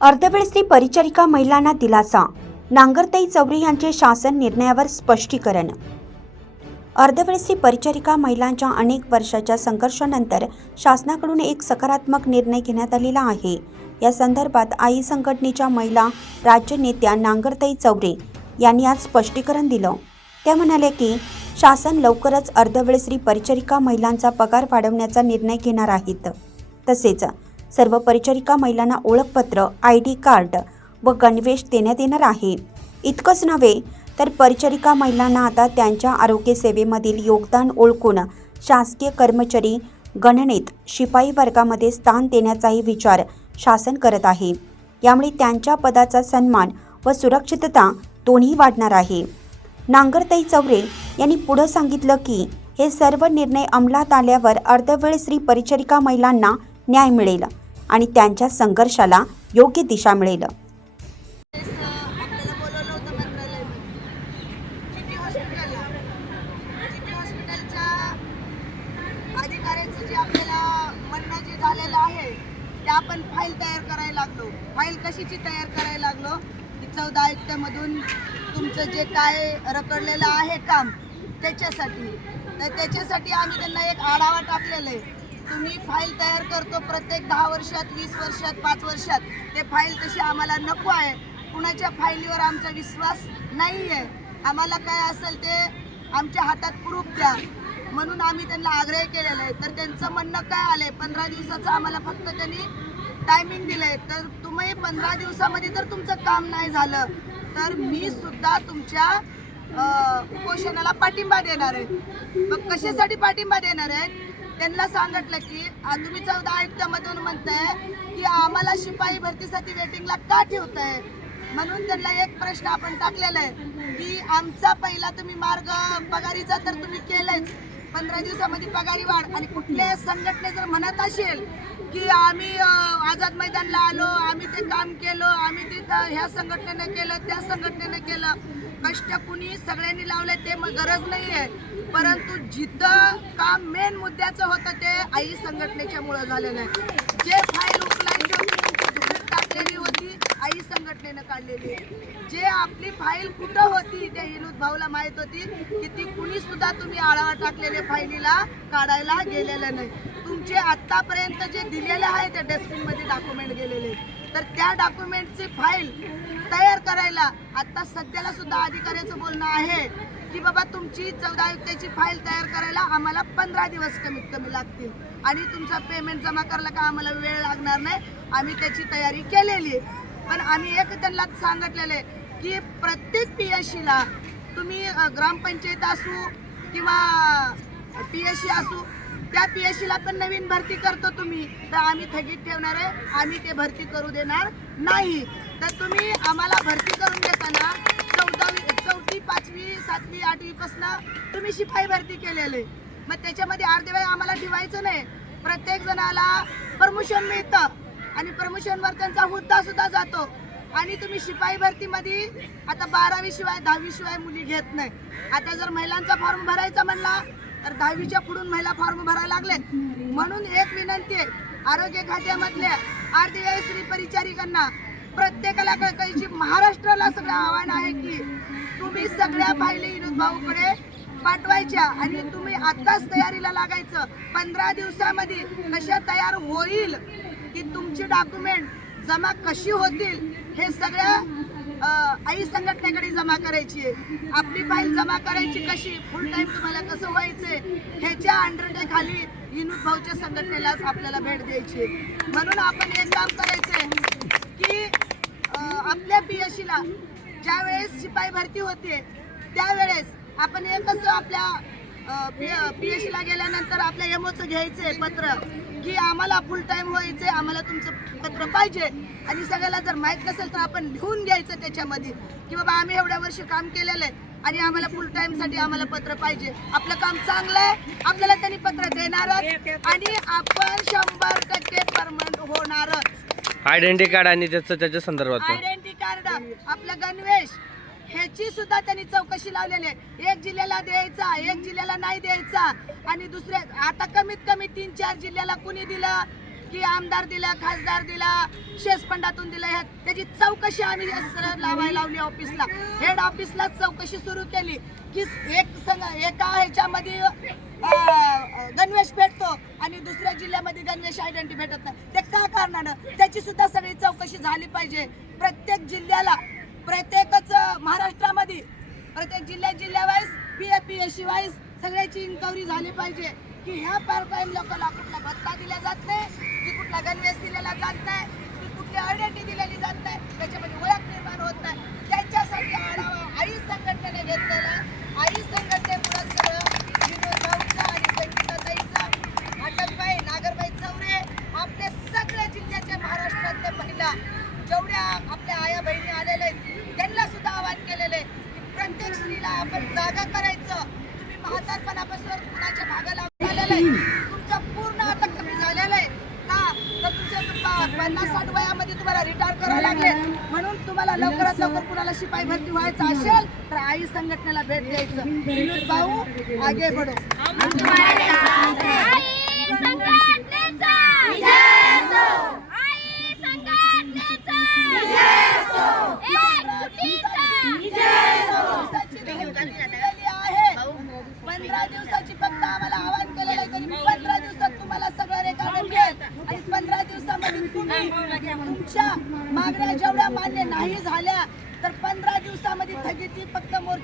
अर्धवेळ परिचारिका महिलांना दिलासा. नांगरताई चौरे यांचे शासन निर्णयावर स्पष्टीकरण. अर्धवेळ परिचारिका महिलांच्या अनेक वर्षाच्या संघर्षानंतर शासनाकडून एक सकारात्मक निर्णय घेण्यात आलेला आहे. या संदर्भात आई संघटनेच्या महिला राज्य नेत्या नांगरताई चौरे यांनी आज स्पष्टीकरण दिलं. त्या म्हणाल्या की शासन लवकरच अर्धवेळ परिचारिका महिलांचा पगार वाढवण्याचा निर्णय घेणार आहेत. तसेच सर्व परिचारिका महिलांना ओळखपत्र आय डी कार्ड व गणवेश देण्यात येणार आहे. इतकंच नव्हे तर परिचारिका महिलांना आता त्यांच्या आरोग्य सेवेमधील योगदान ओळखून शासकीय कर्मचारी गणनेत शिपाई वर्गामध्ये स्थान देण्याचाही विचार शासन करत आहे. यामुळे त्यांच्या पदाचा सन्मान व सुरक्षितता दोन्ही वाढणार आहे. नांगरताई चौरे यांनी पुढं सांगितलं की हे सर्व निर्णय अंमलात आल्यावर अर्धवेळ स्त्री परिचारिका महिलांना न्याय मिळेल. आणि त्यांच्या संघर्षाला योग्य दिशा मिळेल. आपल्याला होतं हॉस्पिटलला हॉस्पिटलच्या अधिकाऱ्यांचं जे आपल्याला म्हणणं जे झालेलं आहे ते आपण फाईल तयार करायला लागलो फाईल कशीची तयार करायला लागलो की चौदा आयुक्तामधून तुमचं जे काय रखडलेलं आहे काम त्याच्यासाठी तर त्याच्यासाठी आम्ही त्यांना एक आढावा टाकलेला आहे. तुम्ही फाईल तयार करतो प्रत्येक दहा वर्षात वीस वर्षात पाच वर्षात. ते फाईल तशी आम्हाला नको आहे. कुणाच्या फाईलीवर आमचा विश्वास नाही आहे आम्हाला काय असेल ते आमच्या हातात प्रूफ द्या. म्हणून आम्ही त्यांना आग्रह केलेला आहे. तर त्यांचं म्हणणं काय आलंय? पंधरा दिवसाचं आम्हाला फक्त त्यांनी टायमिंग दिलंय. तर तुम्ही पंधरा दिवसामध्ये जर तुमचं काम नाही झालं तर मी सुद्धा तुमच्या उपोषणाला पाठिंबा देणार आहेत. मग कशासाठी पाठिंबा देणार आहेत? त्यांना सांगितलं की तुम्ही चौदा आयुक्तामधून म्हणताय की आम्हाला शिपाई भरतीसाठी वेटिंगला का ठेवताय? म्हणून त्यांना एक प्रश्न आपण टाकलेला आहे की आमचा पहिला तुम्ही मार्ग पगारीचा तर तुम्ही केलायच पंधरा दिवसामध्ये पगारी वाढ. आणि कुठल्या संघटने जर म्हणत असेल की आम्ही आझाद मैदानला आलो आम्ही ते काम केलं आम्ही तिथं ह्या संघटनेनं केलं त्या संघटनेनं केलं कष्ट कुणी सगळ्यांनी लावले ते मग गरज नाही आहे परंतु जिथं काम मेन मुद्द्याचं होतं ते आई संघटनेच्यामुळं झालेलं आहे जे फाईल उचलायची होती त्यांची धुळीत टाकलेली ही संघटनेनं काढलेली आहे. जे आपली फाईल कुठं होती त्या विनोद भाऊला माहीत होती की ती कुणी सुद्धा तुम्ही आळावा टाकलेल्या फाईलीला काढायला गेलेलं नाही. तुमचे आत्तापर्यंत जे दिलेले आहे त्या डस्टबिनमध्ये डॉक्युमेंट गेलेले तर त्या डॉक्युमेंटची फाईल तयार करायला आत्ता सध्याला सुद्धा अधिकाऱ्याचं बोलणं आहे की बाबा तुमची चौदा आयुक्ताची फाईल तयार करायला आम्हाला पंधरा दिवस कमीत कमी लागतील. आणि तुमचा पेमेंट जमा करायला का आम्हाला वेळ लागणार नाही? आम्ही त्याची तयारी केलेली आहे. पण आम्ही एक त्यांना सांगितलेलं आहे की प्रत्येक पी एस सीला तुम्ही ग्रामपंचायत असू किंवा पी एस सी असू त्या पी एस सीला पण नवीन भरती करतो तुम्ही. तर आम्ही थकीत ठेवणार आहे. आम्ही ते भरती करू देणार नाही. तर तुम्ही आम्हाला भरती करून देताना चौदावी चौथी पाचवी सातवी आठवीपासनं तुम्ही शिपाई भरती केलेले. मग त्याच्यामध्ये अर्धे वेळ आम्हाला ठेवायचं नाही. प्रत्येक जणाला परमिशन मिळतं. आणि प्रमोशनवर त्यांचा हुद्दा सुद्धा जातो. आणि तुम्ही शिपाई भरतीमध्ये आता बारावी शिवाय दहावी शिवाय मुली घेत नाही. आता जर महिलांचा फॉर्म भरायचा म्हणला तर दहावीच्या पुढून महिला फॉर्म भरायला लागलेत. म्हणून एक विनंती आहे आरोग्य खात्यामधल्या आरतीवेळ स्त्री परिचारिकांना प्रत्येकाला कळकळीची महाराष्ट्राला सगळं आव्हान आहे की तुम्ही सगळ्या फायली विनोद भाऊकडे पाठवायच्या आणि तुम्ही आत्ताच तयारीला लागायचं. पंधरा दिवसामध्ये कशा तयार होईल? की तुमची डॉक्युमेंट जमा कशी होतील हे सगळ्या आई संघटनेकडे जमा करायची आहे. आपली फाईल जमा करायची कशी? फुल टाइम तुम्हाला कसं व्हायचंय? ह्याच्या अंडर खाली विनोद भाऊच्या संघटनेलाच आपल्याला भेट द्यायची आहे. म्हणून आपण हे काम करायचंय की आपल्या पी एस ला शिपाई भरती होते त्यावेळेस आपण एकच आपल्या पी एस ला गेल्यानंतर आपल्या एमओचं घ्यायचंय पत्र. की आम्हाला फुल टाइम व्हायचंय आम्हाला तुमचं पत्र पाहिजे. आणि सगळ्याला जर माहीत नसेल तर आपण लिहून घ्यायचं त्याच्यामध्ये. की बाबा आम्ही एवढ्या वर्षी काम केलेलं आहे आणि आम्हाला फुल टाइमसाठी आम्हाला पत्र पाहिजे. आपलं काम चांगलं आहे आपल्याला त्यांनी पत्र देणारच आणि आपण शंभर टक्के परमनंट होणारच. आयडेंटिटी कार्ड आणि त्याचं त्याच्या संदर्भात आयडेंटिटी कार्ड आपलं गणवेश. ह्याची सुद्धा त्यांनी चौकशी लावलेली आहे. एक जिल्ह्याला द्यायचा एक जिल्ह्याला नाही द्यायचा. आणि दुसऱ्या आता कमीत कमी तीन चार जिल्ह्याला कुणी दिलं? की आमदार दिला खासदार दिला शेसफंडातून दिला? ह्या त्याची चौकशी आम्ही लावायला लावली ऑफिसला. हेड ऑफिसला चौकशी सुरू केली. की एक संघ एका ह्याच्यामध्ये गणवेश भेटतो आणि दुसऱ्या जिल्ह्यामध्ये गणवेश आयडेंटिटी भेटत नाही. ते का कारणानं? त्याची सुद्धा सगळी चौकशी झाली पाहिजे. प्रत्येक जिल्ह्याला प्रत्येकच महाराष्ट्रामध्ये प्रत्येक जिल्ह्या जिल्ह्यावाईज P F P S wise सगळ्याची इन्क्वायरी झाली पाहिजे की ह्या पार टाईम लोकांना कुठला भत्ता दिला जात नाही की कुठला गणवेश दिलेला जात नाही की कुठली अडेटी दिलेली जात नाही त्याच्यामध्ये ओळख निर्माण होत नाही त्याच्यासाठी आढावा आई संघटनेने घेतलेला आई संघटनेमुळे सगळं विनोद भाऊचा आणि संगीताताईचा अटकबाई नागरबाई चौरे आपले सगळ्या जिल्ह्याच्या महाराष्ट्रातल्या महिला जेवढ्या आपल्या आया बहिणी आलेल्या आहेत त्यांना सुद्धा आवाहन केलेलं आहे की प्रत्येक स्त्रीला आपण जागा करायचं तुम्ही म्हातारपणापासून कुणाच्या भागाला आलेलं आहे तुमचं पूर्ण आता कमी झालेलं आहे का तर तुमच्या प- पन्नास साठ वयामध्ये तुम्हाला रिटायर करावं लागले. म्हणून तुम्हाला लवकरात लवकर कुणाला शिपाई भरती व्हायचं असेल तर आई संघटनेला भेट द्यायचं. विनोद भाऊ आगे आहे. पंधरा दिवसाची फक्त आम्हाला आवाहन केलेलं आहे तरी पंधरा दिवसात तुम्हाला सगळं रेकॉर्ड मिळेल आणि पंधरा दिवसामध्ये तुम्ही तुमच्या मागण्या जेवढ्या मान्य नाही झाल्या तर पंधरा दिवसामध्ये स्थगिती फक्त मोर्चा